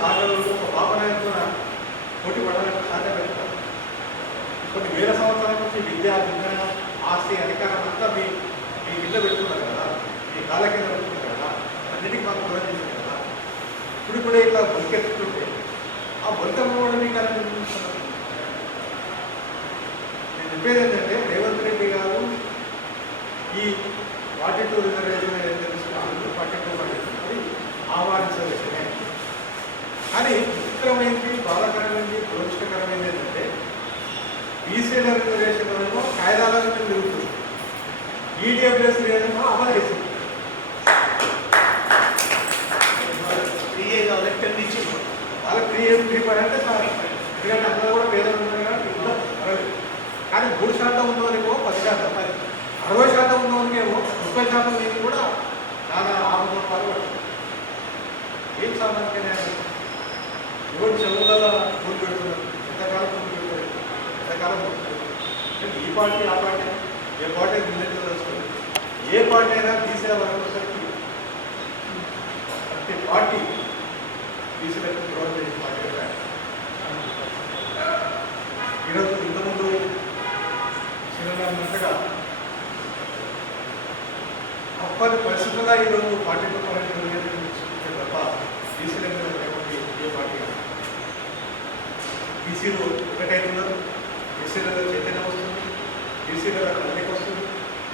సాగరంలో ఒక పాపనాయంతో పోటీ పడాలంటే సాధ్యం పెడతారు. కొన్ని వేల సంవత్సరాల నుంచి విద్య, విజ్ఞానం, ఆస్తి, అధికారం అంతా మీ కింద పెట్టుకున్నారు కదా, మీ కాళ్ళ కింద పెట్టుకున్నారు కదా, అన్నిటికీ మాకు దూరం చేశారు కదా. ఇప్పుడే ఇట్లా బతికెత్తుతుంటే ఆ బతుకమ్మ కూడా మీకు అనిపిస్తున్నారు. నేను చెప్పేది ఏంటంటే రేవంత్ రెడ్డి గారు ఈ 42 రిజర్వేషన్ ఏదైతే తీసుకున్నారో 42 ఆహ్వానించవలసినే. కానీ విచిత్రమైంది, బాధాకరమైంది, దురదృష్టకరమైంది ఏంటంటే బీసీల రిజర్వేషన్ ఏమో కాయిదాల మీద తిరుగుతుంది, ఈడబ్ల్యూఎస్ ఏమో అమలు చేసింది. వాళ్ళకి 3 అంటే సార్, ఎందుకంటే అందరూ కూడా పేదలు ఉన్నారు కానీ కానీ 3% ఉన్నవారికేమో 10%, 60% ఉన్నవారికేమో 30% లేని కూడా చాలా ఆనందం పాల్గొంటారు. ఏం సామాన్యంగా ఎవరు చెవులలో పూలు పెడుతున్నారు, ఎంతకాలం పూలు పెడతారు, ఎంతకాలం పెడతారు. ఈ పార్టీ ఆ పార్టీ ఏ పార్టీ నిన్నట్లు తెలుసుకోండి. ఏ పార్టీ అయినా తీసే వరకు ప్రతి పార్టీ తీసేటట్టు ద్రోహం చేసే పార్టీ. ఈరోజు ఇంతకుముందు చిన్నగా అప్పటి పరిస్థితుల్లో ఈరోజు పార్టీతో చూపించే తప్ప బీసీల మీద లేకపోతే ఏ పార్టీ బీసీలు ఒకటైతున్నారు, బీసీలలో చైతన్యం వస్తుంది, బీసీలలో కదలికి వస్తుంది.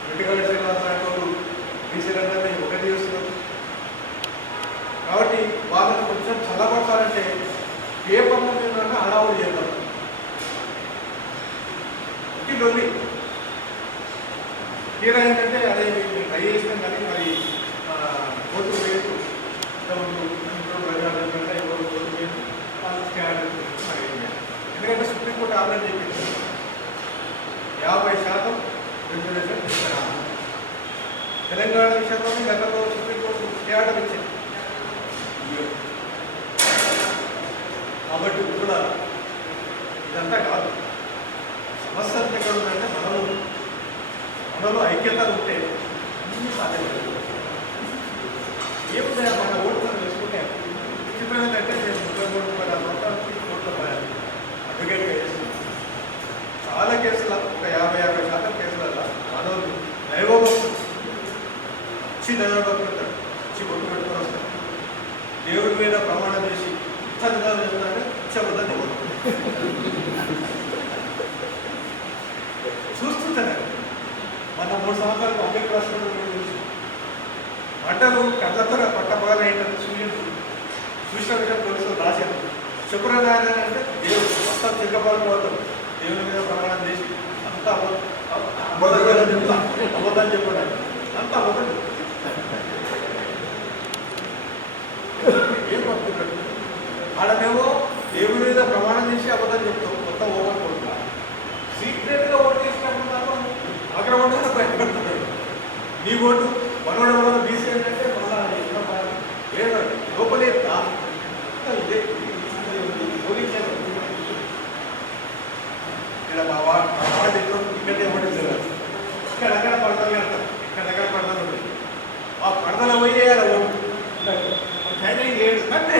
వెంటగాడి శ్రీనివాసరావు బీసీలందరినీ ఒకటి చేస్తున్నారు. కాబట్టి వాళ్ళని కొంచెం చల్లబడతారంటే పేపర్ల మీద హడావుడి చేద్దాం. లొల్లి తీరా ఏంటంటే అదే ట్రై చేసినాం కానీ మరి కోర్టు వేయదు, ఎందుకంటే సుప్రీంకోర్టు ఆల్రెడీ చెప్పింది 50% రిజర్వేషన్ ఇస్తారు. తెలంగాణ విషయంలోనే గతంలో సుప్రీంకోర్టు ఆర్డర్ ఇచ్చింది. కాబట్టి కూడా ఇదంతా కాదు. సమస్య ఎక్కడ ఉందంటే మనలో ఐక్యత ఉంటే అన్నీ సాధ్యపడదు. ఏముందా మన ఓట్లు వేసుకుంటే విచిత్రం ఏంటంటే నేను 33,000 సంవత్సరాలకి కోర్టులో పోయాను, అడ్వకేట్గా చేస్తున్నాను. చాలా కేసుల ఒక 50-60% కేసులలో మనోళ్ళు దైవభక్తులు దైవభక్తులు ఉంటారు, వచ్చి ఒట్టు పెట్టుకొని వస్తారు. దేవుడి మీద ప్రమాణం చేసి ఇచ్చగా చేస్తుందంటే ఇచ్చబద్దని చూస్తుంటాను. మన 3 సంవత్సరాలకు అంబేద్కర్ రాష్ట్రంలో చూసి పంటలు కళ్ళతో పట్టబోగాలంటే సూర్యుడు చూసిన విషయం పోలీసులు రాశారు. శుక్రనారాయణ అంటే దేవుడు మొత్తం చిక్కపాలు పోతాడు, దేవుడి మీద ప్రమాణం చేసి అంతా అబద్ధాలు చెప్తా, అబద్ధాలు చెప్పడానికి అంతా అబద్ధం. ఏం పడుతున్నాడు ఆడమేమో దేవుడి మీద ప్రమాణం చేసి అబద్ధం చెప్తావు, మొత్తం ఓవర్ కొడుతున్నా సీక్రెట్గా ఓటు తీసుకున్నప్పుడు మాత్రం అక్కడ ఓటు బయటపడుతున్నాడు. నీ ఓటు మనోడ బీసీ ఏంటంటే మళ్ళీ ఏదో లోపలే ఇదే పోలీసు ఇక్కడ మా వాడు ఇక్కడే ఓటు ఇక్కడెక్కడ పడతలు వెళ్తాం, ఇక్కడెక్కడ పడతలు ఉంటుంది. ఆ పడతల పోయేయాలి ఓటు ఏడు కంటే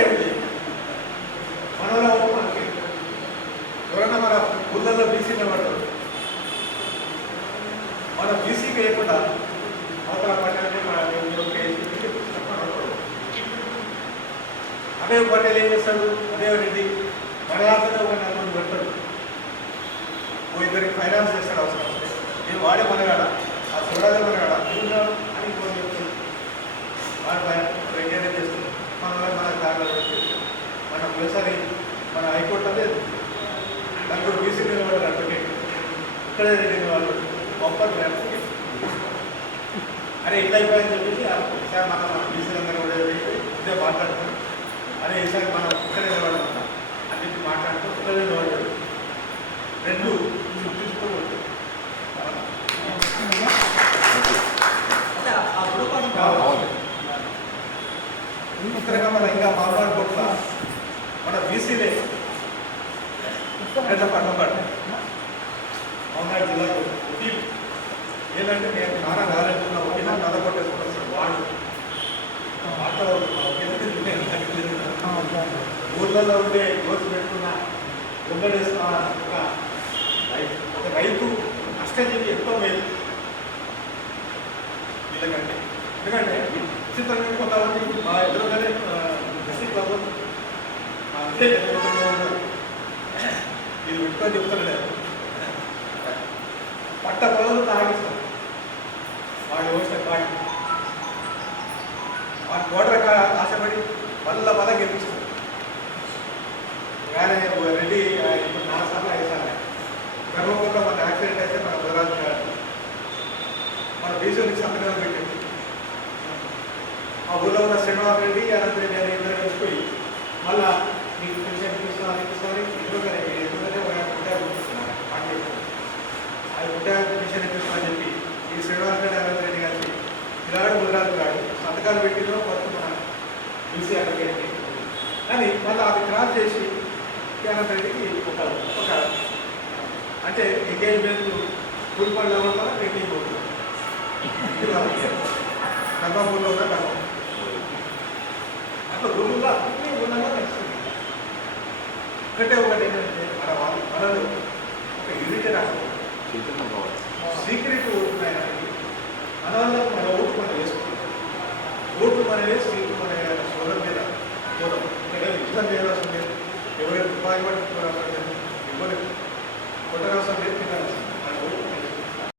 మనలో ఓటు మనకి ఎవరన్నా మన ఊళ్ళల్లో బీసీలో పడతారు. మన బీసీకి వేయకుండా అవతల పట్టణాన్ని అదే పట్టేలు ఏం చేస్తాడు, అదే రెడ్డి మనలాంటి ఒక 4 పెడతాడు, ఓ 2 ఫైనాన్స్ చేస్తాడు. అవసరం వస్తే నేను వాడే మనగాడ, ఆ చూడాలి మనగాడ చూడాడు అని ఫోన్ చెప్తాడు. వాడు ఎంగేజ్ చేస్తుంది. మన కార్లో మనం ఒకసారి మన హైకోర్టు అనేది నలుగురు బీసీ నిలబడారు అడ్వకేట్, ఇక్కడే రెడ్డి వాళ్ళు మొప్పటి అడ్వకేట్. అరే ఇట్లా అయిపోయిందని చెప్పేసి ఈసారి మన బీసీలందరూ కూడా ఇదే మాట్లాడుతాం. అరే ఈసారి మనం ఇక్కడే నిలబడమంటాం అని చెప్పి మాట్లాడుతూ ఇక్కడే నిలబడ్డాడు. 2 చూపిస్తూ ఉంటాయి. అంటే ఆ పొరపాటు కావాలి. ఇతరగా మన ఇంకా మాట్లాడుకోట్ల మన బీసీలే పట్టబడ్డాయి. మహనాడు జిల్లాలో వకీలు ఏంటంటే నేను నాన్న రాలేకున్నా వకీలు నల్ల కొట్టేసుకుంటాను వాడు మాట్లాడవుతున్నా వకీలంటే ఊర్లలో ఉండే గోచు పెట్టుకున్న ఉండేస్తున్న ఒక రైతు నష్టజీవి ఎంతో మేలు వీళ్ళకంటే. ఎందుకంటే విచిత్రంగా కొంతమంది మా ఎదురుగానే డిస్ట్రిక్ట్లో అంతే ఇది పెట్టుకొని చెప్తున్నాడు పట్ట పొలంలో తాగిస్తాం వాడి వ్యవస్థ వాడి ఓటర్ ఆశపడి మళ్ళా గెలిపిస్తాం. కానీ రెడ్డి ఇప్పుడు 4 సార్లు 5 సార్లు గర్వకుండా మన యాక్సిడెంట్ అయితే మన గుజరాత్ గారు మన బీజేపీకి సంతకాలు పెట్టింది. ఆ ఊళ్ళో ఉన్న శ్రీనివాస్ రెడ్డి అనంత రెడ్డి అని ఇద్దరు కలిసిపోయి మళ్ళా మీకు పెన్షన్ ఇప్పిస్తామని ఎదురుగానే గుట్టాలు గుర్తిస్తున్నారు పార్టీ అది గుట్టాలు పెన్షన్ ఇప్పిస్తామని చెప్పి ఈ శ్రీనివాస్ రెడ్డి అనంత రెడ్డి కలిసి ఇలాంటి గుజరాత్ గారు సంతకాలు పెట్టిలో కొత్త మన బీసీ అడ్వకేట్ని కానీ మళ్ళీ అది క్రాస్ చేసి అనంత రెడ్డికి ఒక అంటే ఎంగేజ్మెంట్ ఫుల్ పని వల్ల ట్రైనింగ్ పోతుంది. కర్మాపూర్లో ఉన్న కర్మ అట్లా ఊళ్ళో అన్ని ఊళ్ళలో నడుస్తుంది. ఒకటే ఒకటి ఏంటంటే మనలో ఒక యూనిటీ రాకపోతే సీక్రెట్ ఓటున్నాయని మన వల్ల మన ఓటు మనం వేసుకుంటాం. ఓటు మన వేసి సీట్లు మన సోదరు మీద చూడడం ఇక్కడ యుద్ధం చేయాల్సింది ఎవరైనా తుపాకి పట్టుకోవడం ఎవరు కొట్టనవసరం లేదు తినాల్సింది.